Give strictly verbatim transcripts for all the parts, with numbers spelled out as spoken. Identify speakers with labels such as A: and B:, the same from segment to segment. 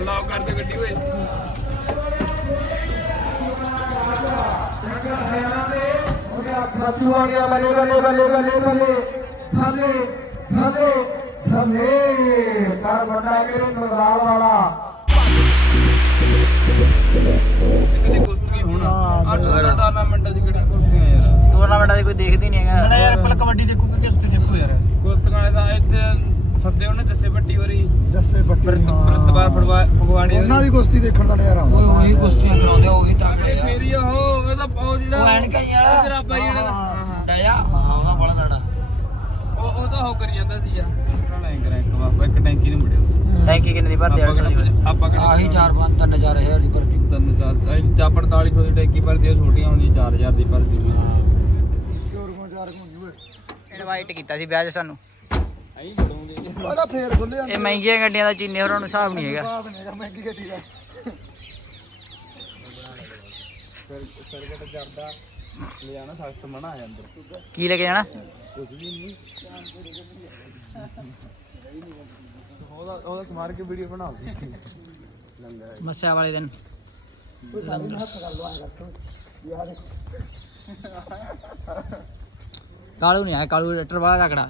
A: lock ਕਰ ਦੇ ਗੱਡੀ ਓਏ
B: ਬੱਚੂ ਆ ਗਿਆ ਬੱਲੇ ਬੱਲੇ ਬੱਲੇ ਬੱਲੇ ਬੱਲੇ ਥੱਲੇ ਥੱਲੇ ਥੱਲੇ ਕਰ ਵੱਡਾ ਕੇ ਮਗਰਾਲ ਵਾਲਾ
A: ਕਿਤੇ ਕੁਸ਼ਤੀ ਹੁਣ ਅੱਠ ਟੂਰਨਾਮੈਂਟਾਂ 'ਚ ਕਿਹੜੀਆਂ ਕੁਸ਼ਤੀਆਂ ਯਾਰ
C: ਟੂਰਨਾਮੈਂਟਾਂ ਦੀ ਕੋਈ ਦੇਖਦੀ ਨਹੀਂ ਹੈਗਾ
B: ਮੈਂ ਯਾਰ ਪਹਿਲਾਂ ਕਬੱਡੀ ਦੇਖੂਗਾ ਕਿ ਕੁਸ਼ਤੀ ਦੇਖੋ ਯਾਰ
A: ਕੁਸ਼ਤੀਆਂ ਦਾ ਇੱਥੇ ਸੱਦੇ ਉਹਨੇ ਜੱਸੇ ਭੱਟੀ ਵਾਰੀ
B: ਜੱਸੇ ਭੱਟੀ
A: ਪ੍ਰਤਪਾਲ ਫਗਵਾੜੀ
B: ਉਹਨਾਂ ਦੀ ਕੁਸ਼ਤੀ ਦੇਖਣ ਦਾ ਨਜ਼ਾਰਾ ਆਉਂਦਾ
C: ਉਹੀ ਕੁਸ਼ਤੀਆਂ ਕਰਾਉਂਦੇ ਉਹੀ ਟਾਕਰੇ
A: ਮੇਰੀ ਉਹ ਇਹਦਾ ਉਹ ਜਿਹੜਾ
C: ਉਹ ਐਨਕਾਂ ਹੀ ਵਾਲਾ
A: ਤੇਰਾ ਬਾਈ ਜਿਹੜਾ
C: ਡਿਆ ਹਾਂ ਉਹਦਾ ਬੜਾ ਸਾਡਾ
A: ਉਹ ਉਹ ਤਾਂ ਹੋ ਕਰੀ ਜਾਂਦਾ ਸੀ ਯਾਰ ਲੈ ਕਰਾਂ ਇੱਕ ਵਾਰ ਇੱਕ ਟੈਂਕੀ ਨੂੰ ਮੁੜਿਆ
C: ਟੈਂਕੀ ਕਿੰਨੇ ਦੀ ਭਰਦੇ ਆ
A: ਆਪਾਂ
C: ਆਹੀ ਚਾਰ ਪੰਜ ਤਿੰਨ ਹਜ਼ਾਰ ਹਜ਼ਾਰ ਦੀ ਭਰਤੀ
A: ਤਿੰਨ ਚਾਰ ਚਾ ਪੰਤਾਲੀ ਸੌ ਦੀ ਟੈਂਕੀ ਭਰਦੀ ਆ ਛੋਟੀਆਂ ਹੁੰਦੀਆਂ ਚਾਰ ਹਜ਼ਾਰ ਦੀ ਭਰਦੀ
C: ਇਨਵਾਈਟ ਕੀਤਾ ਸੀ ਵਿਆਹ 'ਚ ਸਾਨੂੰ
A: ਐਂ ਬੜਾਉਂਦੇ
B: ਉਹਦਾ ਫੇਰ ਖੁੱਲੇ
C: ਇਹ ਮਹਿੰਗੀਆਂ ਗੱਡੀਆਂ ਦਾ ਚੀਨੇ ਹੋਰਾਂ ਨੂੰ ਹਿਸਾਬ ਨਹੀਂ ਹੈਗਾ
B: ਮਹਿੰਗੀ ਗੱਡੀ ਦਾ
A: ਫਿਰ ਸਰਕਟ ਚੜਦਾ ਲੈ ਜਾਣਾ ਸਖਤ ਮਨਾ ਆ ਅੰਦਰ
C: ਕੀ ਲੈ ਕੇ ਜਾਣਾ
A: ਕੁਝ ਵੀ ਨਹੀਂ ਉਹਦਾ ਉਹਦਾ ਸਮਾਰ ਕੇ ਵੀਡੀਓ ਬਣਾ ਦਿੱਤੀ ਲੰਗਰ
C: ਮੱਸਿਆ ਵਾਲੇ ਦਿਨ ਕਾਲੂ ਨਹੀਂ ਆਇਆ ਕਾਲੂ ਰੈਟਰ ਵਾਲਾ ਤਕੜਾ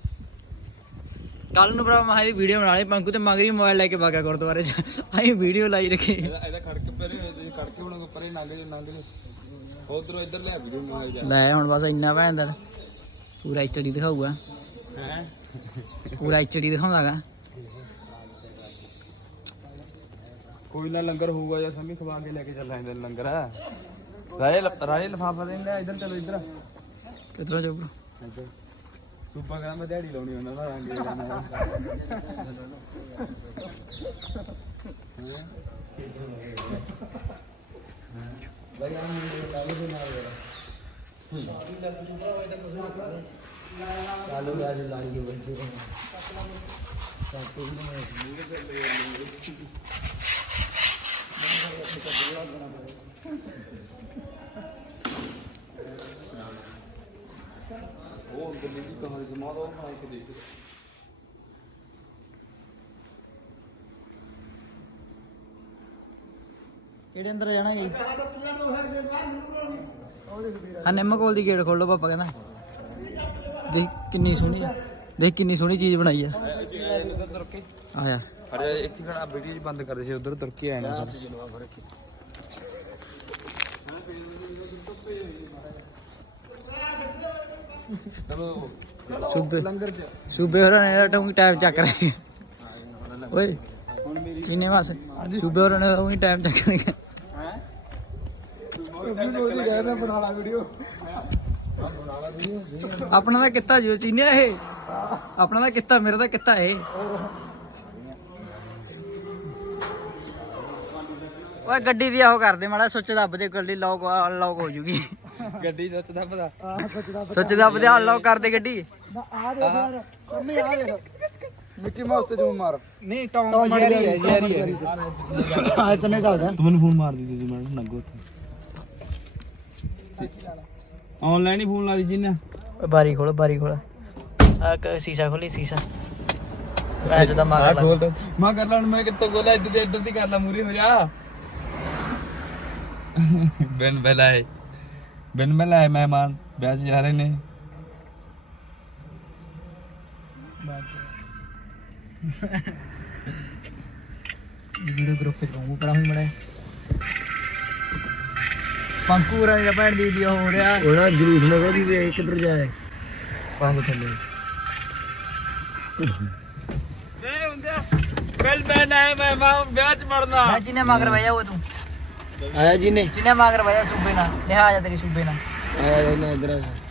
C: ਕੱਲ ਨੂੰ ਭਰਾ ਮੈਂ ਵੀਡੀਓ ਬਣਾ ਲਈ ਪੰਕੂ ਤੇ ਮਗਰੀ ਮੋਬਾਈਲ ਲੈ ਕੇ ਵਾਗਾ ਗੁਰਦੁਆਰੇ ਚ ਅਸੀਂ ਵੀਡੀਓ ਲਾਈ ਰੱਖੀ
A: ਇਹਦਾ ਇਹਦਾ ਖੜਕੇ ਪਰੇ ਤੁਸੀਂ ਖੜਕੇ ਬਣਾਉਂਗੇ ਪਰੇ ਨੰਗ ਜੇ ਨੰਗ ਜੇ ਉਧਰੋਂ ਇੱਧਰ ਲੈ ਵੀਡੀਓ ਬਣਾ ਜਾ
C: ਲੈ ਹੁਣ ਬਸ ਇੰਨਾ ਭੈਂਦਰ ਪੂਰਾ ਐਚਡੀ ਦਿਖਾਊਗਾ
A: ਹੈ
C: ਪੂਰਾ ਐਚਡੀ ਦਿਖਾਉਂਦਾਗਾ
A: ਕੋਈ ਨਾ ਲੰਗਰ ਹੋਊਗਾ ਜਾਂ ਸਮੀ ਖਵਾ ਕੇ ਲੈ ਕੇ ਚੱਲ ਆਂਦੇ ਲੰਗਰ ਰਾਏ ਰਾਏ ਲਫਾਫਾ ਦੇ ਲੈ ਇੱਧਰ ਚਲੋ ਇੱਧਰ
C: ਕਿਧਰੋਂ ਚੁੱਪ
A: ਇੱਧਰ ਸੁਪਾ ਕਹਿੰਦਾ ਮੈਂ ਦਿਹਾੜੀ ਲਾਉਣੀ ਉਹਨਾਂ ਦਾ ਰੰਗ ਜਾਣਾ ਬਾਈ ਆ ਮੈਨੂੰ ਕਾਲੂ ਦੇ ਨਾਲ
C: ਕਾਲੂ ਰਾਜ ਲਾਈ ਬੈਠੇ
A: ਉਹ ਗੱਡੀ ਦੀ ਕਹਾਣੀ ਜਮਾ ਦੋ ਬਣਾ ਕੇ ਦੇਖ
C: ਕਿਹੜੇ ਅੰਦਰ ਜਾਣਾ ਜੀ ਹਾਂ ਨਿੰਮ ਕੋਲ ਦੀ ਗੇਟ ਖੋਲੋ ਪਾਪਾ ਕਹਿੰਦਾ ਦੇਖ ਕਿੰਨੀ ਸੋਹਣੀ ਆ ਦੇਖ ਕਿੰਨੀ ਸੋਹਣੀ ਚੀਜ਼ ਬਣਾਈ ਆ
A: ਇੱਧਰ ਤੁਰ ਕੇ
C: ਆਇਆ
A: ਅਰੇ ਇੱਥੇ ਖੜਾ ਵੀਡੀਓ ਜੀ ਬੰਦ ਕਰਦੇ ਸੀ ਉਧਰ ਤੁਰ ਕੇ ਆਏ ਨਾ ਚਲੋ
C: ਸੂਬੇ
A: ਲੰਗਰ ਚ
C: ਸੂਬੇ ਹੋਰਾਂ ਨੇ ਤਾਂ ਉਹੀ ਟਾਈਮ ਚੱਕ ਰਹੇ ਓਏ
A: ਹੁਣ ਮੇਰੀ
C: ਚੀਨੇ ਵਾਸ ਸੂਬੇ ਹੋਰਾਂ ਨੇ ਉਹੀ ਟਾਈਮ ਚੱਕ ਰਹੇ
A: ਹੈ
B: ਉਹਦੀ ਗਏ ਨਾ ਬਣਾ ਲਾ ਵੀਡੀਓ
C: ਆਪਣਾ ਤਾਂ ਕਿੱਤਾ ਜੋ ਚੀਨਿਆ ਇਹ ਆਪਣਾ ਤਾਂ ਕਿੱਤਾ ਮੇਰਾ ਤਾਂ ਕਿੱਤਾ ਇਹ ਓਏ ਗੱਡੀ ਦੀ ਆਹੋ ਕਰਦੇ ਮਾੜਾ ਸੁੱਚ ਦੱਬ ਦੇ ਗੱਡੀ ਲੌਕ ਅਨਲੌਕ ਹੋ ਜੂਗੀ
A: ਗੱਡੀ ਸੱਚ ਦਾ ਪਤਾ
B: ਆਹ ਸੱਚਦਾ
C: ਸੁੱਚ ਦੱਬ ਦੇ ਅਨਲੌਕ ਕਰਦੇ ਗੱਡੀ
B: ਆ ਦੇਖ ਯਾਰ ਕੰਮੀ ਆ ਦੇਖ ਮਿੱਕੀ ਮਾਊਸ ਤੇ ਜੂਮ ਮਾਰ
C: ਨਹੀਂ ਟੌਮ
B: ਟੌਮ
C: ਮਾੜੀ
B: ਜਿਹੜੀ ਹੈ
C: ਹੈ ਯਾਰੀ
B: ਆ ਚੰਨੇ ਚੱਲਦਾ
A: ਤੂੰ ਮੈਨੂੰ ਫੋਨ ਮਾਰ ਦੀ ਤੁਸੀਂ ਮੈਨੂੰ ਨੰਗੋ ਉੱਥੇ ਆਨਲਾਈਨ ਹੀ ਫੋਨ ਲਾ ਦੀ ਜਿੰਨਾ
C: ਬਾਰੀ ਖੋਲ ਬਾਰੀ ਖੋਲ ਆ ਸੀਸਾ ਖੋਲੀ ਸੀਸਾ ਮੈਂ ਜਦਾ ਮਾਰ ਲਾ
A: ਖੋਲ ਮੈਂ ਕਰ ਲਾਂ ਮੈਂ ਕਿੱਥੋਂ ਖੋਲਾ ਇੱਧਰ ਦੀ ਇੱਧਰ ਦੀ ਕਰ ਲਾ ਮੂਰੀ ਹੋ ਜਾ ਬਨ ਬਲਾਏ ਬਨ ਬਲਾਏ ਮਹਿਮਾਨ ਵਿਆਹ ਜਾ ਰਹੇ ਨੇ
C: ਵੀਡੀਓ ਗਰੁੱਪ ਵਿੱਚ ਪਾਉਂ ਪੜਾ ਹੋਈ ਮੜਾ ਪੰਕੂਰਾ ਦੀ ਭੈਣ ਦੀ ਦੀ ਹੋ ਰਿਹਾ
B: ਉਹਨਾਂ ਜਲੂਸ ਨਾ ਕਹਦੀ ਵੇ ਕਿੱਧਰ ਜਾਏ
C: ਪੰਗ ਥੱਲੇ
A: ਏ ਹੁੰਦਿਆ ਬੈਲ ਬੈਨ ਆਏ ਮਹਿਮਾਨ ਵਿਆਹ ਚ ਮੜਨਾ
C: ਮੈਂ ਜਿਨੇ ਮਗਰ ਵਜਾ ਉਹ ਤੂੰ
B: ਆਇਆ ਜੀ ਨੇ
C: ਜਿਨੇ ਮਗਰ ਵਜਾ ਸੂਬੇ ਨਾਲ ਲਿਆ ਜਾ ਤੇਰੀ ਸੂਬੇ ਨਾਲ
B: ਆਇਆ ਨਾ ਇਧਰ